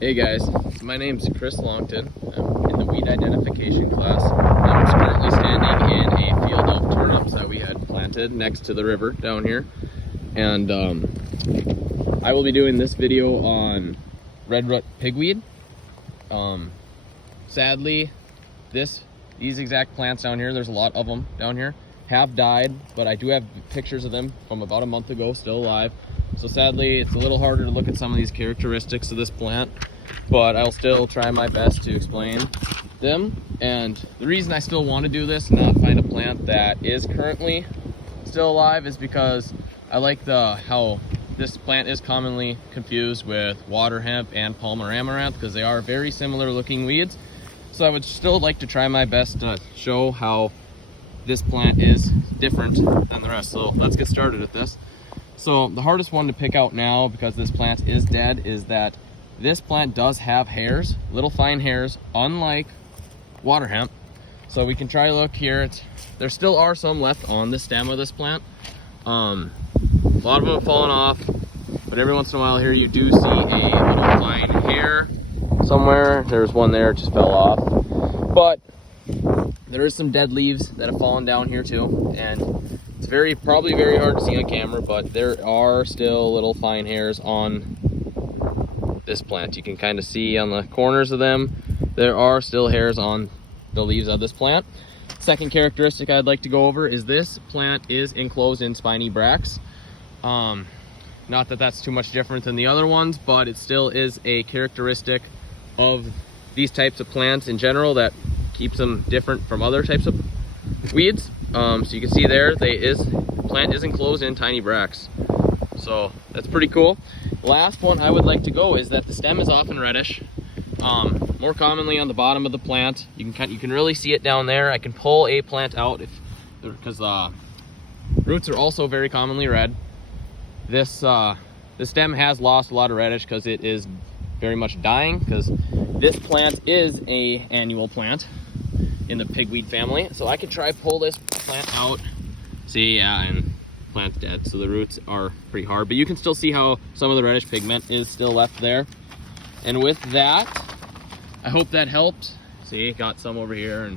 Hey guys, so my name's Chris Longton. I'm in the weed identification class. I'm currently standing in a field of turnips that we had planted next to the river down here. And I will be doing this video on Redroot Pigweed. Sadly, these exact plants down here, there's a lot of them down here, have died, but I do have pictures of them from about a month ago still alive. So sadly, it's a little harder to look at some of these characteristics of this plant, but I'll still try my best to explain them. And the reason I still want to do this, not find a plant that is currently still alive, is because I like how this plant is commonly confused with water hemp and Palmer amaranth, because they are very similar looking weeds. So I would still like to try my best to show how this plant is different than the rest. So let's get started with this. So the hardest one to pick out now, because this plant is dead, is that this plant does have hairs, little fine hairs, unlike water hemp. So we can try to look here. There still are some left on the stem of this plant. A lot of them have fallen off, but every once in a while here you do see a little fine hair somewhere. There's one there, it just fell off. But there is some dead leaves that have fallen down here too, and it's probably very hard to see on camera, but there are still little fine hairs on this plant. You can kind of see on the corners of them, there are still hairs on the leaves of this plant. Second characteristic I'd like to go over is this plant is enclosed in spiny bracts. Not that that's too much different than the other ones, but it still is a characteristic of these types of plants in general that keeps them different from other types of weeds. So you can see there, plant is enclosed in tiny bracts. So that's pretty cool. Last one I would like to go is that the stem is often reddish, more commonly on the bottom of the plant. You can really see it down there. I can pull a plant out because the roots are also very commonly red. The stem has lost a lot of reddish because it is very much dying, because this plant is an annual plant in the pigweed family. So I could try pull this plant out. See, yeah, and plant's dead, so the roots are pretty hard, but you can still see how some of the reddish pigment is still left there. And with that, I hope that helped. See, got some over here, and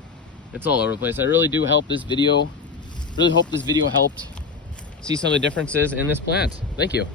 it's all over the place. I really do hope this video helped see some of the differences in this plant. Thank you.